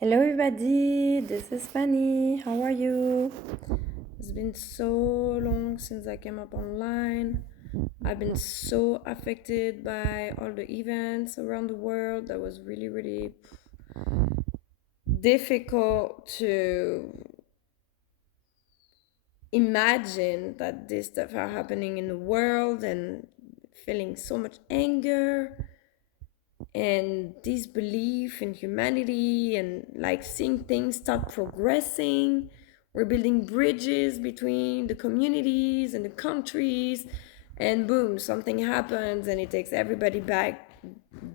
Hello, everybody. This is Fanny. How are you? It's been so long since I came up online. I've been so affected by all the events around the world. That was really, really difficult to imagine that this stuff are happening in the world and feeling so much anger and disbelief in humanity and like seeing things start progressing. We're building bridges between the communities and the countries, and boom, something happens and it takes everybody back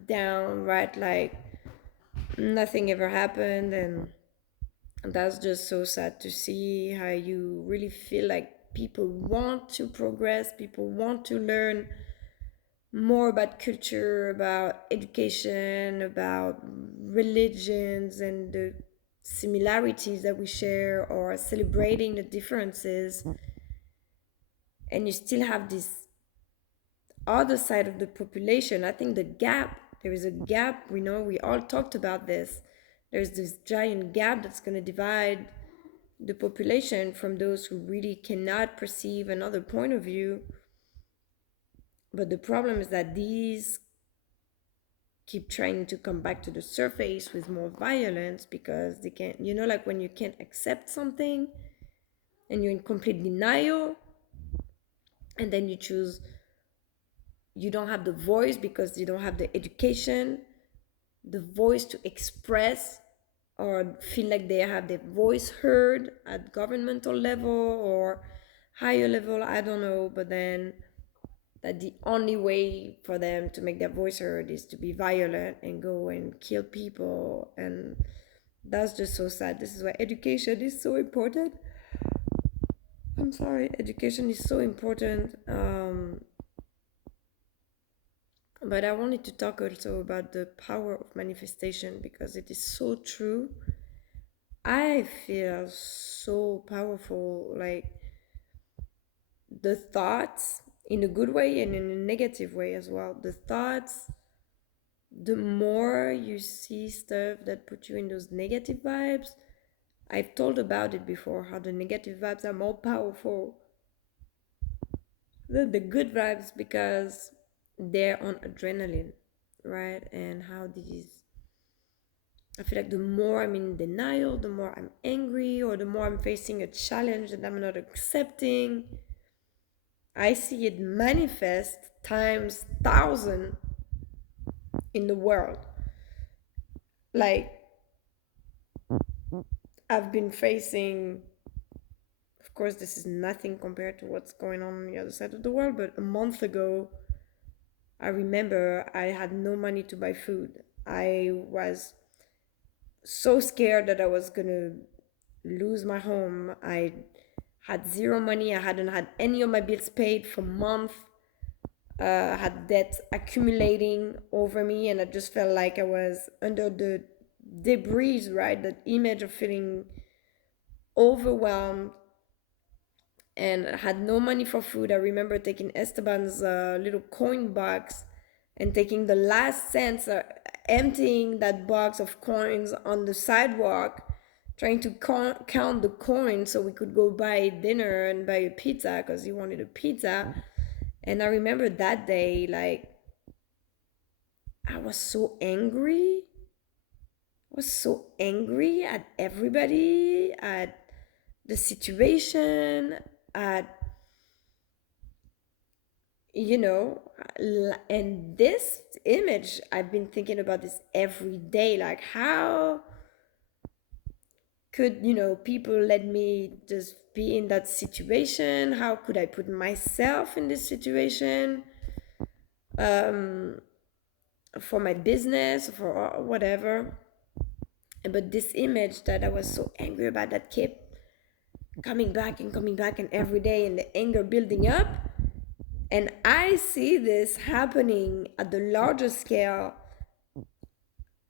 down, right? Like nothing ever happened. And that's just so sad to see how you really feel like people want to progress, people want to learn more about culture, about education, about religions, and the similarities that we share, or celebrating the differences. And you still have this other side of the population. I think the gap, there is a gap, we know, we all talked about this. There's this giant gap that's going to divide the population from those who really cannot perceive another point of view. But the problem is that these keep trying to come back to the surface with more violence because they can't, like when you can't accept something and you're in complete denial, and then you choose, you don't have the voice because you don't have the education, the voice to express or feel like they have their voice heard at governmental level or higher level, I don't know. But then that the only way for them to make their voice heard is to be violent and go and kill people. And that's just so sad. This is why education is so important. I'm sorry, education is so important. But I wanted to talk also about the power of manifestation because it is so true. I feel so powerful, like the thoughts in a good way and in a negative way as well. The thoughts, the more you see stuff that put you in those negative vibes, I've told about it before, how the negative vibes are more powerful than the good vibes because they're on adrenaline, right? And how these, I feel like the more I'm in denial, the more I'm angry, or the more I'm facing a challenge that I'm not accepting, I see it manifest times thousand in the world. Like, I've been facing, of course, this is nothing compared to what's going on the other side of the world, but a month ago, I remember I had no money to buy food. I was so scared that I was gonna lose my home. I had zero money. I hadn't had any of my bills paid for months. I had debt accumulating over me, and I just felt like I was under the debris, right? That image of feeling overwhelmed and I had no money for food. I remember taking Esteban's little coin box and taking the last cents, emptying that box of coins on the sidewalk, trying to count the coins so we could go buy dinner and buy a pizza because he wanted a pizza. And I remember that day, like, I was so angry. I was so angry at everybody, at the situation, at you know and this image, I've been thinking about this every day, like how could people let me just be in that situation? How could I put myself in this situation, um for my business, for whatever? But this image that I was so angry about, that kept coming back and every day, and the anger building up. And I see this happening at the larger scale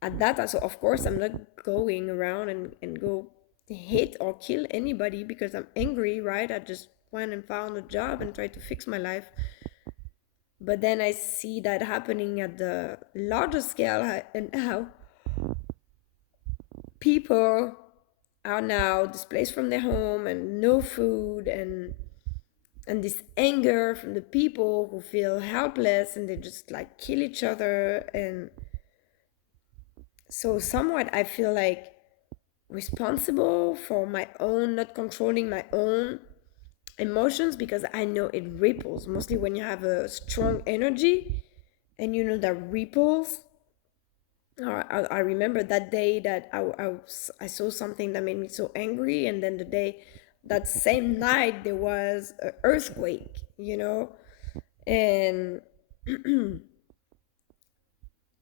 at that time. So of course I'm not going around and go hit or kill anybody because I'm angry, right? I just went and found a job and tried to fix my life. But then I see that happening at the larger scale, and how people are now displaced from their home and no food, and this anger from the people who feel helpless and they just like kill each other. And so somewhat I feel like responsible for my own not controlling my own emotions, because I know it ripples mostly when you have a strong energy, and you know that ripples. I remember that day that I saw something that made me so angry, and then the day, that same night, there was an earthquake, you know, and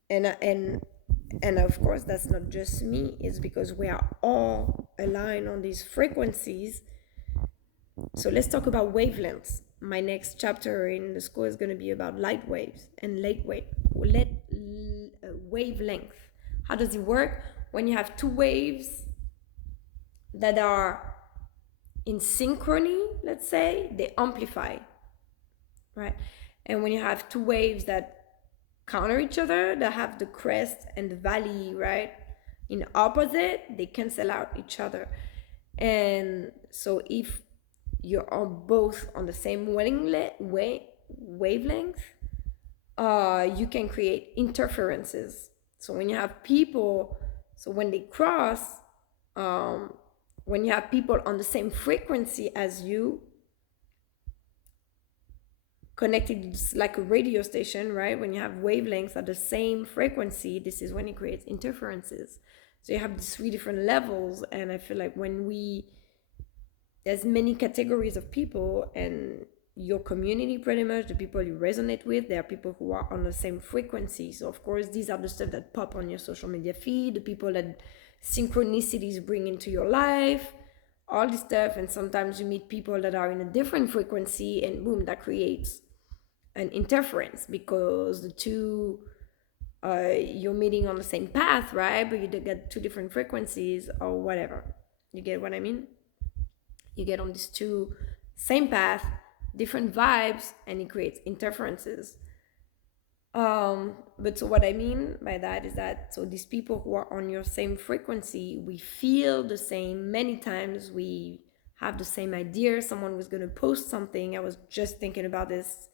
and and of course that's not just me. It's because we are all aligned on these frequencies. So let's talk about wavelengths. My next chapter in the school is going to be about light waves and wavelength. How does it work? When you have two waves that are in synchrony, let's say, they amplify, right? And when you have two waves that counter each other, that have the crest and the valley, right, in opposite, they cancel out each other. And so if you're both on the same wavelength, you can create interferences. So when you have people, so when they cross, when you have people on the same frequency as you, connected, it's like a radio station, right? When you have wavelengths at the same frequency, this is when it creates interferences. So you have these three different levels, and I feel like there's many categories of people, and your community, pretty much the people you resonate with, there are people who are on the same frequency. So of course these are the stuff that pop on your social media feed, the people that synchronicities bring into your life, all this stuff. And sometimes you meet people that are in a different frequency, and boom, that creates an interference, because the two, you're meeting on the same path, right? But you get two different frequencies or whatever. You get what I mean? You get on these two same path, different vibes, and it creates interferences. But so what I mean by that is that, so these people who are on your same frequency, we feel the same many times, we have the same idea. Someone was going to post something, I was just thinking about this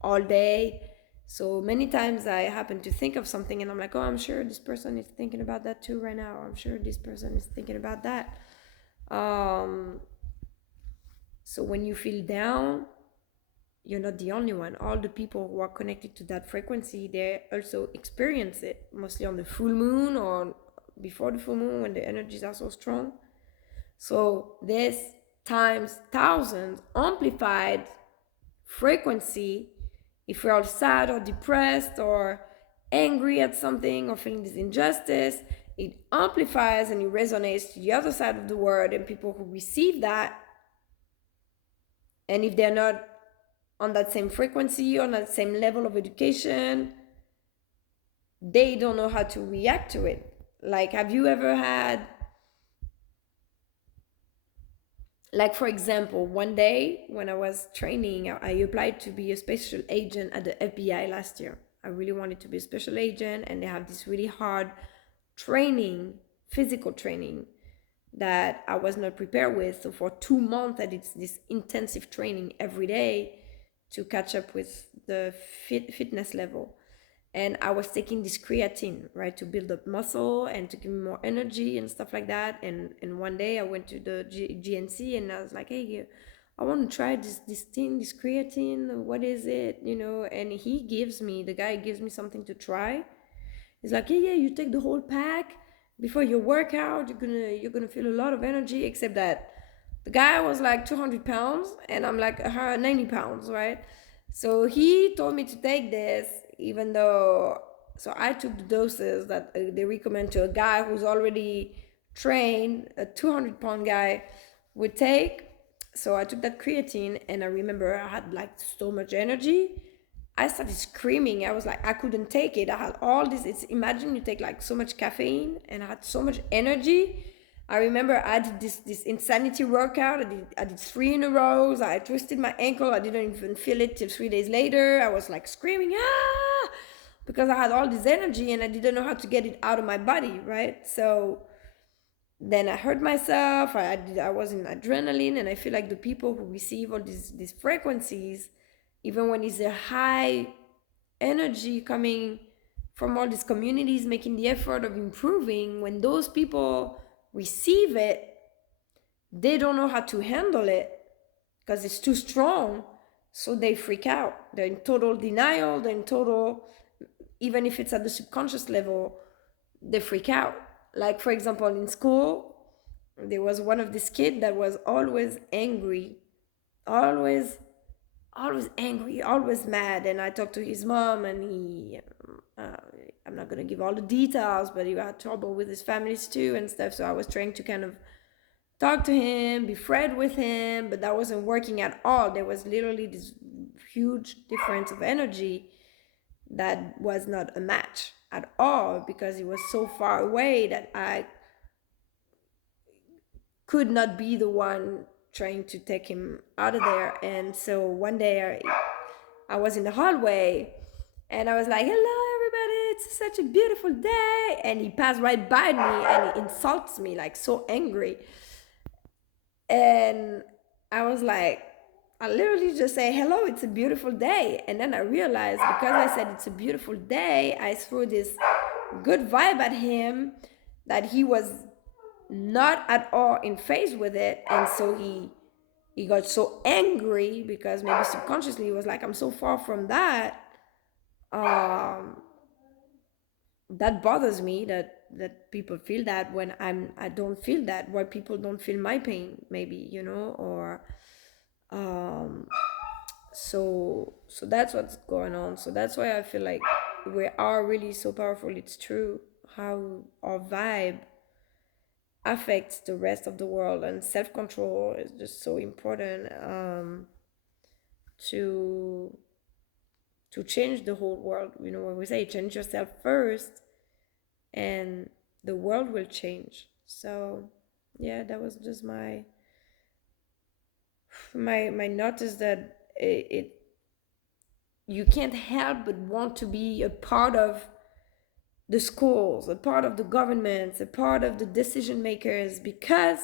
all day. So many times I happen to think of something and I'm like, oh, I'm sure this person is thinking about that too right now. I'm sure this person is thinking about that. So when you feel down, you're not the only one. All the people who are connected to that frequency, they also experience it, mostly on the full moon or before the full moon, when the energies are so strong. So this times thousands amplified frequency, if we're all sad or depressed or angry at something or feeling this injustice, it amplifies and it resonates to the other side of the world, and people who receive that, and if they're not on that same frequency, on that same level of education, they don't know how to react to it. Like, have you ever had, like, for example, one day when I was training, I applied to be a special agent at the FBI last year. I really wanted to be a special agent, and they have this really hard training, physical training, that I was not prepared with. So for 2 months, I did this intensive training every day to catch up with the fitness level. And I was taking this creatine, right, to build up muscle and to give me more energy and stuff like that. And one day I went to the GNC and I was like, hey, I want to try this thing, this creatine. What is it? You know, and the guy gives me something to try. He's like, yeah, you take the whole pack before your workout. You're gonna feel a lot of energy. Except that the guy was like 200 pounds and I'm like 90 pounds, right? So he told me to take this, even though, so I took the doses that they recommend to a guy who's already trained, a 200-pound guy would take. So I took that creatine, and I remember I had like so much energy. I started screaming. I was like, I couldn't take it. I had all this. Imagine you take like so much caffeine, and I had so much energy. I remember I did this insanity workout. I did 3 in a row. I twisted my ankle. I didn't even feel it till 3 days later. I was like screaming, because I had all this energy and I didn't know how to get it out of my body, right? So then I hurt myself. I was in adrenaline, and I feel like the people who receive all these frequencies, even when it's a high energy coming from all these communities making the effort of improving, when those people receive it, they don't know how to handle it because it's too strong. So they freak out. They're in total denial. They're in total, even if it's at the subconscious level, they freak out. Like, for example, in school, there was one of these kids that was always angry, always, always angry, always mad. And I talked to his mom, and uh, I'm not gonna give all the details, but he had trouble with his families too and stuff. So I was trying to kind of talk to him, be friend with him, but that wasn't working at all. There was literally this huge difference of energy that was not a match at all because he was so far away that I could not be the one trying to take him out of there. And so one day I was in the hallway and I was like, hello, everybody, it's such a beautiful day. And he passed right by me and he insults me, like so angry. And I was like, I literally just say, hello, it's a beautiful day. And then I realized because I said it's a beautiful day, I threw this good vibe at him that he was not at all in phase with it. And so he got so angry because maybe subconsciously he was like, I'm so far from that. Um, that bothers me that people feel that when I don't feel that, why people don't feel my pain, maybe, or um so that's what's going on. So that's why I feel like we are really so powerful. It's true how our vibe affects the rest of the world, and self-control is just so important to change the whole world. When we say change yourself first, and the world will change. So yeah, that was just my notice that it you can't help but want to be a part of the schools, a part of the governments, a part of the decision makers, because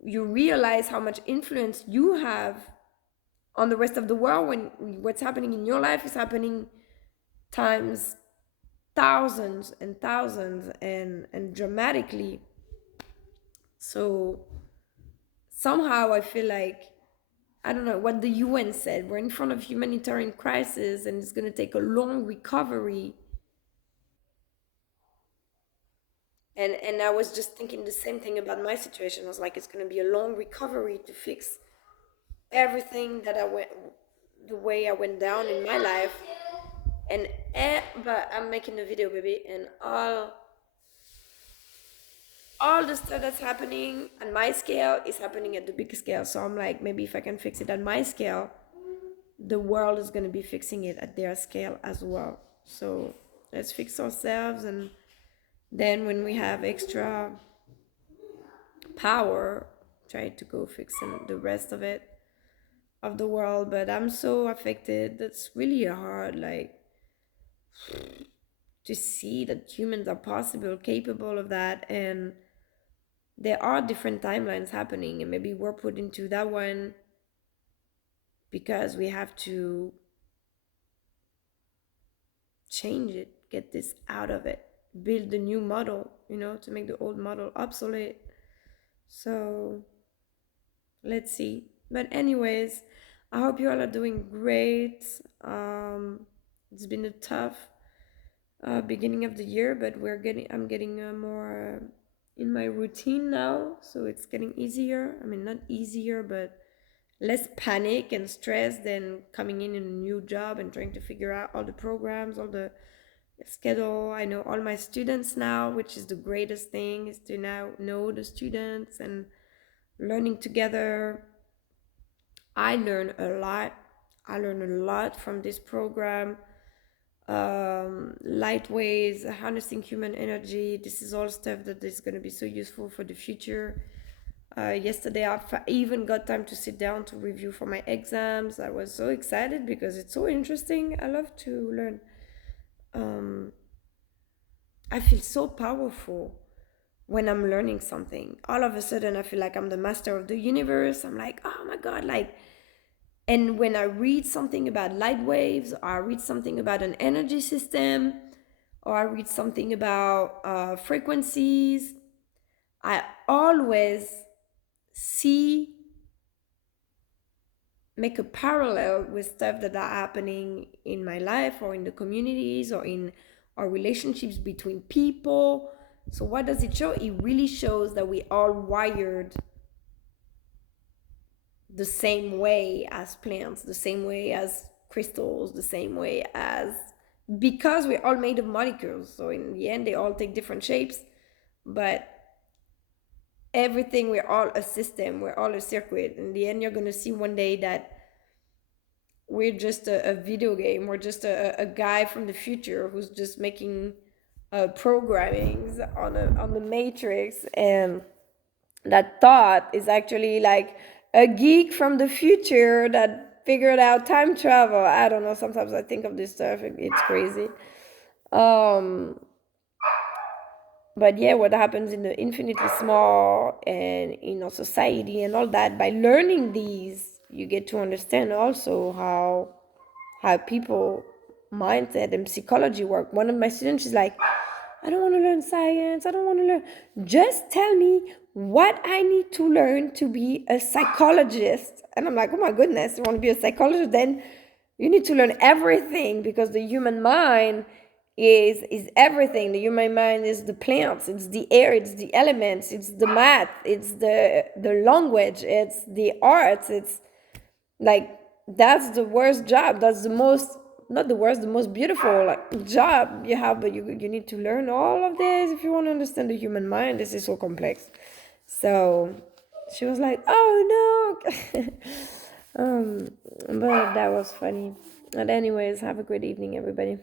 you realize how much influence you have on the rest of the world when what's happening in your life is happening times thousands and thousands and dramatically. So somehow I feel like, I don't know what the UN said, we're in front of humanitarian crisis and it's going to take a long recovery. And I was just thinking the same thing about my situation. I was like, it's going to be a long recovery to fix everything that I went, the way I went down in my life. And but I'm making a video, baby, and all the stuff that's happening on my scale is happening at the big scale. So I'm like, maybe if I can fix it at my scale, the world is going to be fixing it at their scale as well. So let's fix ourselves, and then when we have extra power, try to go fixing the rest of it, of the world. But I'm so affected. That's really hard, like, to see that humans are possible, capable of that. And there are different timelines happening, and maybe we're put into that one because we have to change it, get this out of it, build a new model, to make the old model obsolete. So let's see. But anyways, I hope you all are doing great. It's been a tough beginning of the year, but I'm getting more in my routine now, so it's getting easier. I mean, not easier, but less panic and stress than coming in a new job and trying to figure out all the programs, all the schedule. I know all my students now, which is the greatest thing, is to now know the students and learning together. I learn a lot. I learn a lot from this program. Light waves, harnessing human energy. This is all stuff that is going to be so useful for the future. Yesterday, I even got time to sit down to review for my exams. I was so excited because it's so interesting. I love to learn. I feel so powerful when I'm learning something. All of a sudden, I feel like I'm the master of the universe. I'm like, oh my God, like, and when I read something about light waves, or I read something about an energy system, or I read something about frequencies, I always see, make a parallel with stuff that are happening in my life or in the communities or in our relationships between people. So what does it show? It really shows that we are wired the same way as plants, the same way as crystals, the same way as, because we're all made of molecules. So in the end, they all take different shapes, but everything, we're all a system, we're all a circuit. In the end, you're going to see one day that we're just a video game. We're just a guy from the future who's just making programmings on the matrix, and that thought is actually like a geek from the future that figured out time travel. I don't know, sometimes I think of this stuff, it's crazy. um but yeah, what happens in the infinitely small and in our society and all that, by learning these, you get to understand also how people mindset and psychology work. One of my students is like, I don't want to learn science. I don't want to learn. Just tell me what I need to learn to be a psychologist. And I'm like, oh my goodness, you want to be a psychologist? Then you need to learn everything, because the human mind is everything. The human mind is the plants, it's the air, it's the elements, it's the math, it's the language, it's the arts. It's like, that's the worst job. That's the most, not the worst, the most beautiful like job you have. But you need to learn all of this if you want to understand the human mind. This is so complex. So she was like, oh no. um but that was funny. And anyways, have a great evening, everybody.